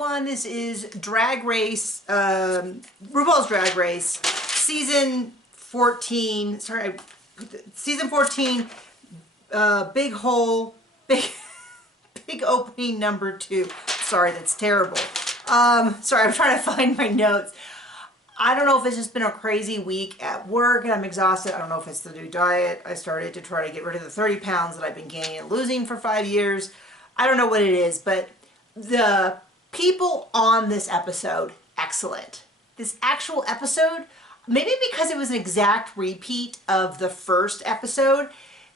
everyone. This is Drag Race, RuPaul's Drag Race, season 14, season 14, big hole, big opening number 2. Sorry, that's terrible. Sorry, I'm trying to find my notes. I don't know if it's just been a crazy week at work and I'm exhausted. I don't know if it's the new diet. I started to try to get rid of the 30 pounds that I've been gaining and losing for 5 years. I don't know what it is, but the people on this episode, excellent. This actual episode, maybe because it was an exact repeat of the first episode,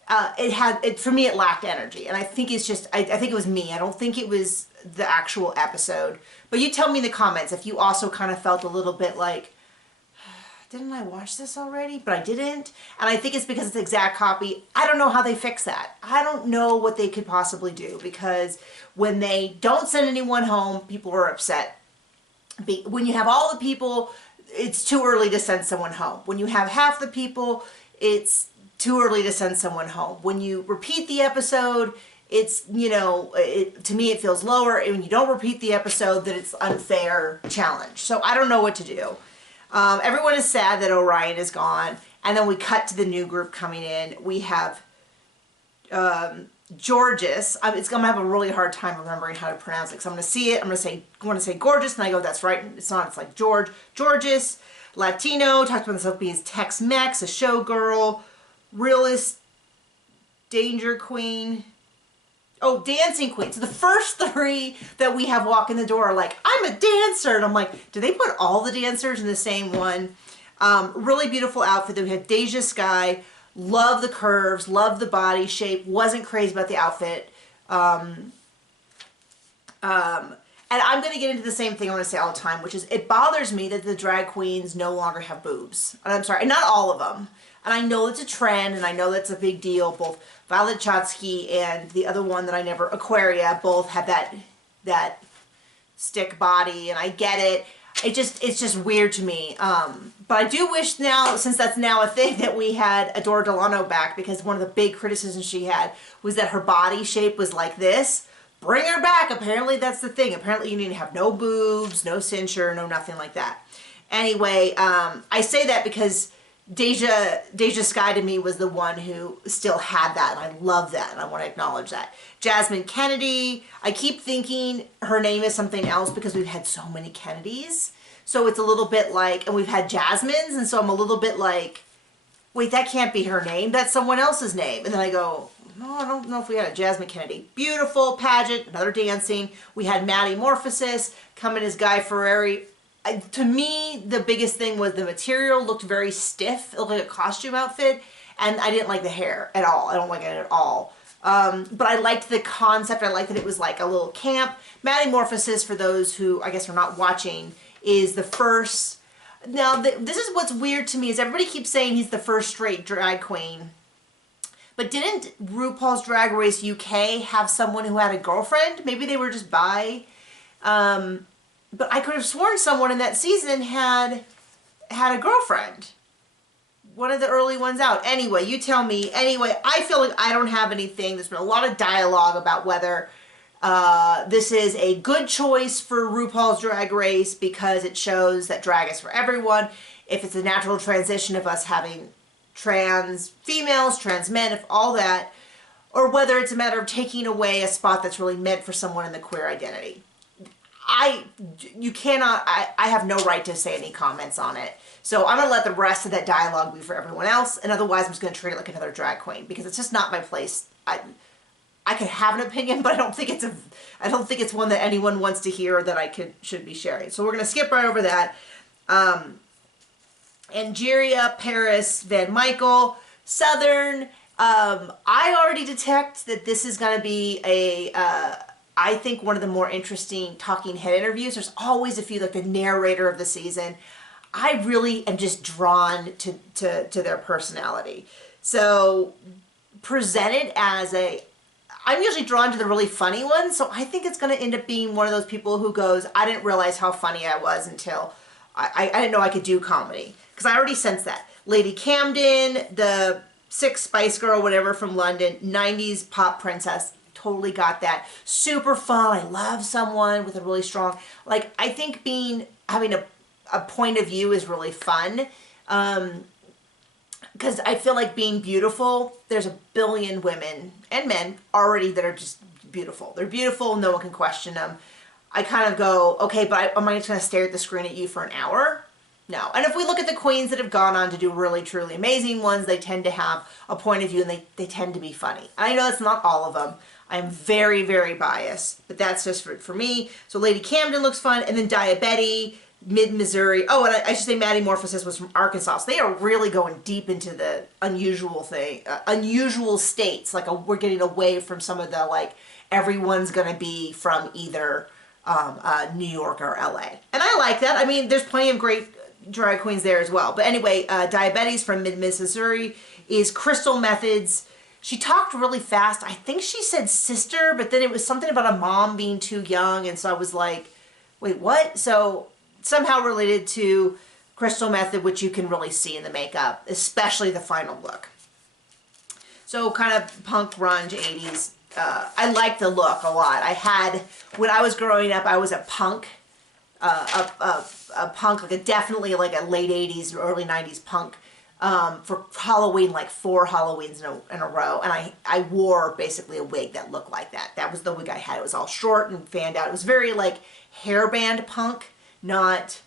for me it lacked energy. And I think it's just, I think it was me. I don't think it was the actual episode. But you tell me in the comments if you also kind of felt a little bit like, didn't I watch this already? But I didn't. And I think it's because it's the exact copy. I don't know how they fix that. I don't know what they could possibly do, because when they don't send anyone home, people are upset. When you have all the people, it's too early to send someone home. When you have half the people, it's too early to send someone home. When you repeat the episode, it's, you know, to me it feels lower. And when you don't repeat the episode, that it's unfair challenge. So I don't know what to do. Everyone is sad that Orion is gone. And then we cut to the new group coming in. We have Gorgeous. It's going to have a really hard time remembering how to pronounce it, because I'm going to see it. I'm going to say Gorgeous, and I go, that's right. It's not. It's like George. Gorgeous, Latino, talks about himself being Tex-Mex, a showgirl, realist, danger queen. Oh, dancing queen. So the first 3 that we have walk in the door are like, I'm a dancer. And I'm like, do they put all the dancers in the same one? Really beautiful outfit. Then we had Deja Sky. Love the curves. Love the body shape. Wasn't crazy about the outfit. And I'm going to get into the same thing I want to say all the time, which is it bothers me that the drag queens no longer have boobs. And I'm sorry, not all of them. And I know it's a trend, and I know that's a big deal. Both Violet Chachki and the other one that I never, Aquaria, both have that stick body, and I get it. It's just weird to me. But I do wish now, since that's now a thing, that we had Adora Delano back, because one of the big criticisms she had was that her body shape was like this. Bring her back. Apparently that's the thing. Apparently you need to have no boobs, no cincher, no nothing like that. Anyway, I say that because Deja Sky to me was the one who still had that, and I love that, and I want to acknowledge that. Jasmine Kennedy, I keep thinking her name is something else because we've had so many Kennedys. So it's a little bit like, and we've had Jasmines, and so I'm a little bit like, wait, that can't be her name. That's someone else's name. And then I go, no, I don't know if we had a Jasmine Kennedy. Beautiful pageant, another dancing. We had Maddie Morphosis coming as Guy Fieri. To me, the biggest thing was the material looked very stiff. It looked like a costume outfit, and I didn't like the hair at all. I don't like it at all. But I liked the concept. I liked that it was like a little camp. Maddie Morphosis, for those who I guess are not watching, is the first. Now, this is what's weird to me, is everybody keeps saying he's the first straight drag queen. But didn't RuPaul's Drag Race UK have someone who had a girlfriend? Maybe they were just bi. But I could have sworn someone in that season had a girlfriend. One of the early ones out. Anyway, you tell me. Anyway, I feel like I don't have anything. There's been a lot of dialogue about whether this is a good choice for RuPaul's Drag Race because it shows that drag is for everyone. If it's a natural transition of us having trans females, trans men, if all that. Or whether it's a matter of taking away a spot that's really meant for someone in the queer identity. I have no right to say any comments on it. So I'm going to let the rest of that dialogue be for everyone else. And otherwise, I'm just going to treat it like another drag queen, because it's just not my place. I could have an opinion, but I don't think it's one that anyone wants to hear or that I should be sharing. So we're going to skip right over that. Angeria, Paris, Van Michael, Southern. I already detect that this is going to be I think one of the more interesting talking head interviews. There's always a few, like the narrator of the season. I really am just drawn to their personality. So presented as I'm usually drawn to the really funny ones. So I think it's going to end up being one of those people who goes, I didn't realize how funny I was until I didn't know I could do comedy. Because I already sensed that. Lady Camden, the Six Spice Girl, whatever, from London, 90s pop princess. totally got that. Super fun. I love someone with a really strong, like, I think having a point of view is really fun. Because I feel like being beautiful, there's a billion women and men already that are just beautiful. They're beautiful, no one can question them. I kind of go, okay, but am I just going to stare at the screen at you for an hour? No. And if we look at the queens that have gone on to do really, truly amazing ones, they tend to have a point of view and they tend to be funny. And I know that's not all of them. I'm very, very biased, but that's just for me. So Lady Camden looks fun, and then Diabetti, Mid-Missouri. Oh, and I should say Maddie Morphosis was from Arkansas. So they are really going deep into the unusual thing, unusual states. Like we're getting away from some of the, like, everyone's going to be from either New York or LA. And I like that. I mean, there's plenty of great drag queens there as well. But anyway, Diabetes from Mid-Missouri is Crystal Methods. She talked really fast. I think she said sister, but then it was something about a mom being too young. And so I was like, wait, what? So somehow related to Crystal Method, which you can really see in the makeup, especially the final look. So kind of punk grunge 80s. I like the look a lot. When I was growing up, I was a punk, definitely like a late 80s, early 90s punk, for Halloween, like 4 Halloweens in a row. And I wore basically a wig that looked like that. That was the wig I had. It was all short and fanned out. It was very like hairband punk, not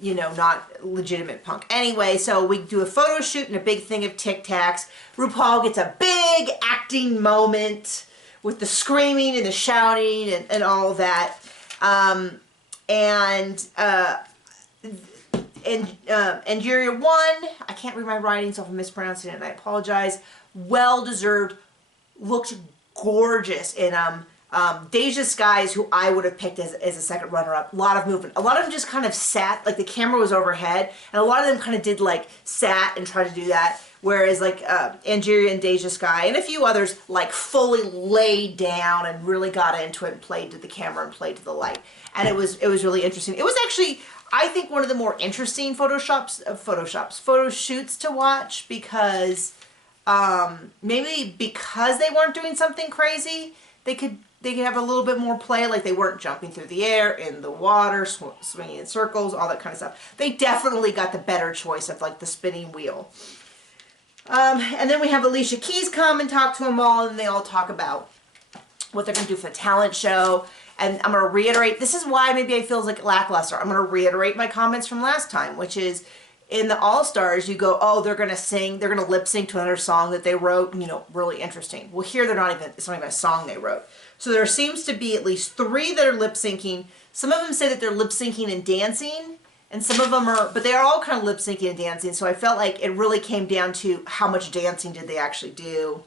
legitimate punk. Anyway, so we do a photo shoot and a big thing of Tic Tacs. RuPaul gets a big acting moment with the screaming and the shouting and all that. Angeria won. I can't read my writing, so if I'm mispronouncing it, I apologize. Well deserved. Looked gorgeous in Deja Sky's, who I would have picked as a second runner-up. A lot of movement. A lot of them just kind of sat, like the camera was overhead, and a lot of them kind of did like sat and tried to do that. Whereas like Angeria and Deja Sky and a few others like fully laid down and really got into it and played to the camera and played to the light. And it was really interesting. It was actually, I think, one of the more interesting photo shoots to watch, because maybe because they weren't doing something crazy, they could have a little bit more play, like they weren't jumping through the air, in the water, swinging in circles, all that kind of stuff. They definitely got the better choice of like the spinning wheel. And then we have Alicia Keys come and talk to them all, and they all talk about what they're going to do for the talent show. And I'm going to reiterate, this is why maybe I feel like lackluster. I'm going to reiterate my comments from last time, which is in the All-Stars, you go, oh, they're going to sing, they're going to lip sync to another song that they wrote, really interesting. Well, here it's not even a song they wrote. So there seems to be at least 3 that are lip syncing. Some of them say that they're lip syncing and dancing, and some of them are, but they're all kind of lip syncing and dancing. So I felt like it really came down to how much dancing did they actually do.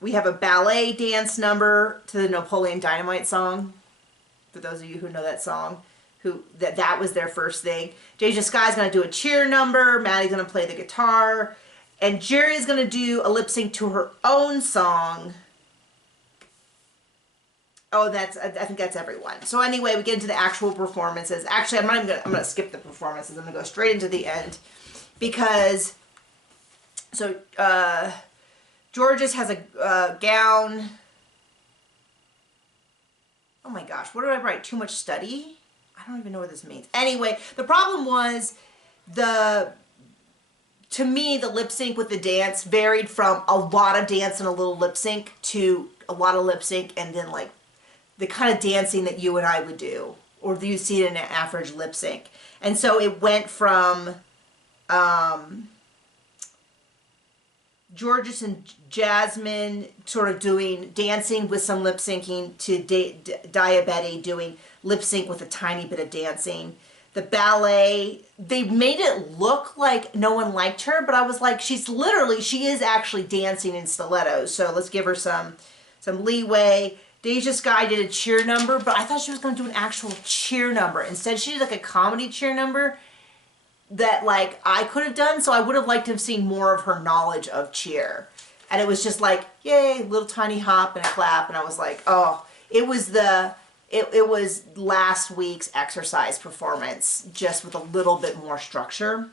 We have a ballet dance number to the Napoleon Dynamite song. For those of you who know that song, that was their first thing. Deja Sky's going to do a cheer number. Maddie's going to play the guitar. And Jerry's going to do a lip sync to her own song. Oh, I think that's everyone. So anyway, we get into the actual performances. Actually, I'm going to skip the performances. I'm going to go straight into the end, because Georges has a gown. Oh my gosh, what did I write? Too much study? I don't even know what this means. Anyway, the problem was to me, the lip sync with the dance varied from a lot of dance and a little lip sync to a lot of lip sync and then like the kind of dancing that you and I would do, or you see it in an average lip sync. And so it went from Georges and Jasmine sort of doing dancing with some lip syncing to Diabetti doing lip sync with a tiny bit of dancing. The ballet, they made it look like no one liked her, but I was like, she is actually dancing in stilettos, so let's give her some leeway. Deja Sky did a cheer number, but I thought she was going to do an actual cheer number. Instead, she did like a comedy cheer number that like I could have done, so I would have liked to have seen more of her knowledge of cheer. And it was just like, yay, little tiny hop and a clap, and I was like, oh, it was last week's exercise performance, just with a little bit more structure.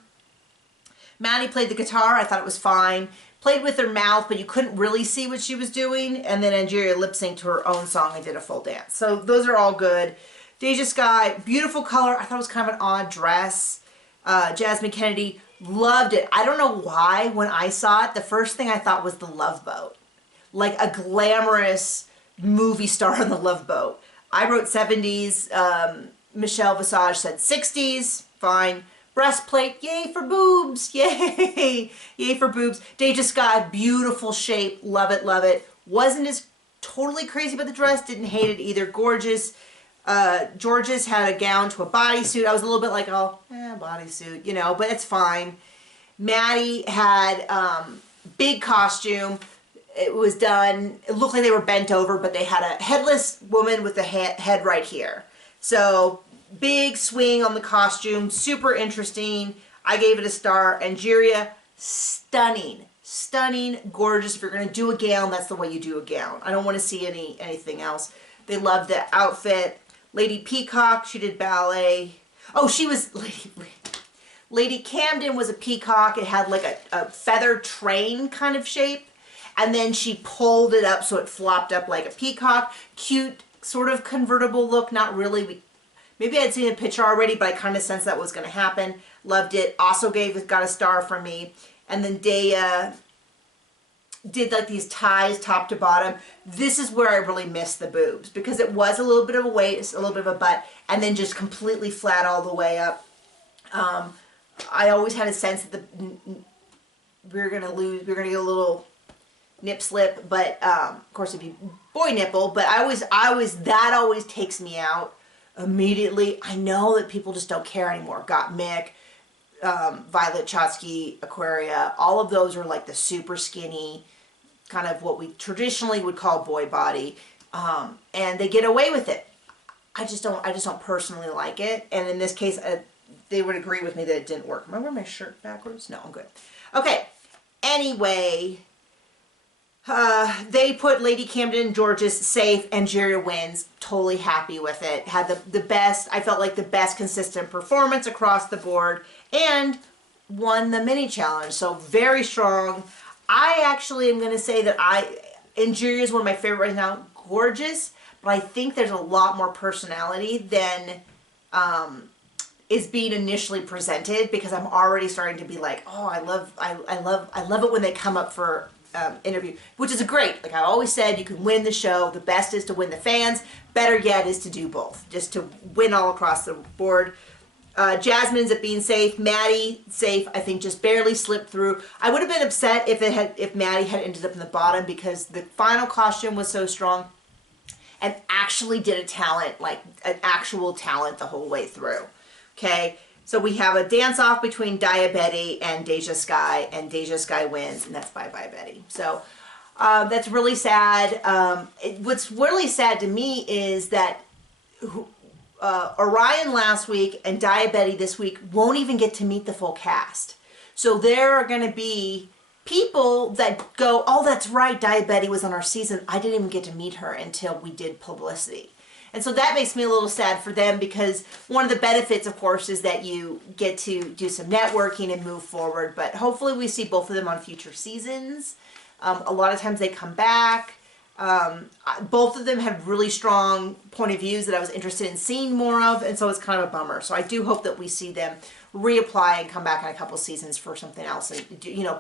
Maddie played the guitar. I thought it was fine. Played with her mouth, but you couldn't really see what she was doing. And then Angeria lip synced to her own song and did a full dance. So those are all good. Deja Sky, beautiful color. I thought it was kind of an odd dress. Jasmine Kennedy, loved it. I don't know why when I saw it, the first thing I thought was the Love Boat. Like a glamorous movie star on the Love Boat. I wrote 70s. Michelle Visage said 60s. Fine. Breastplate, yay for boobs. Yay. Yay for boobs. Deja Sky, beautiful shape. Love it, love it. Wasn't as totally crazy about the dress. Didn't hate it either. Gorgeous. Georges had a gown to a bodysuit. I was a little bit like, oh, bodysuit, you know, but it's fine. Maddie had big costume. It was done, it looked like they were bent over, but they had a headless woman with a head right here. So big swing on the costume, super interesting. I gave it a star. Angeria, stunning, stunning, gorgeous. If you're going to do a gown, that's the way you do a gown. I don't want to see anything else. They loved the outfit. Lady Peacock, she did ballet. Oh, she was, Lady Camden was a peacock. It had like a feather train kind of shape. And then she pulled it up so it flopped up like a peacock. Cute, sort of convertible look. Not really. Maybe I'd seen a picture already, but I kind of sensed that was going to happen. Loved it. Also got a star from me. And then Dea did like these ties top to bottom. This is where I really missed the boobs because it was a little bit of a waist, a little bit of a butt, and then just completely flat all the way up. I always had a sense that we were going to get a little nip slip, but of course it'd be boy nipple, but that always takes me out immediately. I know that people just don't care anymore. Got Mick, Violet Chachki, Aquaria, all of those are like the super skinny, kind of what we traditionally would call boy body, and they get away with it. I just don't personally like it, and in this case, they would agree with me that it didn't work. Am I wearing my shirt backwards? No, I'm good. Okay, anyway, they put Lady Camden and Georges safe. Angeria wins. Totally happy with it. Had the best, I felt like the best consistent performance across the board, and won the mini challenge. So very strong. I actually am going to say that Angeria is one of my favorite right now. Gorgeous, but I think there's a lot more personality than is being initially presented, because I'm already starting to be like, oh, I love it when they come up for interview, which is great. Like I always said, you can win the show. The best is to win the fans. Better yet is to do both, just to win all across the board. Jasmine's at being safe. Maddie safe. I think just barely slipped through. I would have been upset if Maddie had ended up in the bottom, because the final costume was so strong and actually did a talent, like an actual talent the whole way through. Okay. So we have a dance-off between Betty and Deja Sky, and Deja Sky wins, and that's bye-bye Betty. So that's really sad. What's really sad to me is that Orion last week and Betty this week won't even get to meet the full cast. So there are going to be people that go, oh, that's right, Betty was on our season. I didn't even get to meet her until we did publicity. And so that makes me a little sad for them, because one of the benefits, of course, is that you get to do some networking and move forward. But hopefully we see both of them on future seasons. A lot of times they come back. Both of them had really strong point of views that I was interested in seeing more of, and so it's kind of a bummer. So I do hope that we see them reapply and come back in a couple seasons for something else, and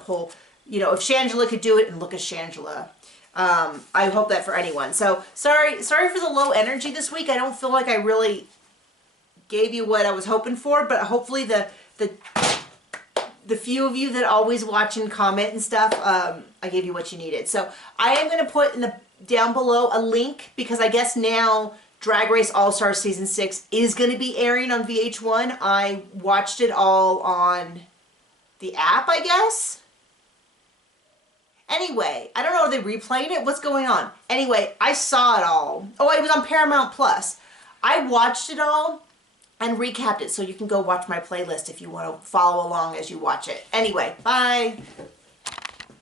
pull, if Shangela could do it, and look at Shangela. I hope that for anyone. So sorry for the low energy this week. I don't feel like I really gave you what I was hoping for, but hopefully the few of you that always watch and comment and stuff, I gave you what you needed. So I am going to put down below a link, because I guess now Drag Race All-Stars Season 6 is going to be airing on VH1. I watched it all on the app, I guess. Anyway, I don't know, are they replaying it? What's going on? Anyway, I saw it all. Oh, it was on Paramount Plus. I watched it all and recapped it, so you can go watch my playlist if you want to follow along as you watch it. Anyway, bye.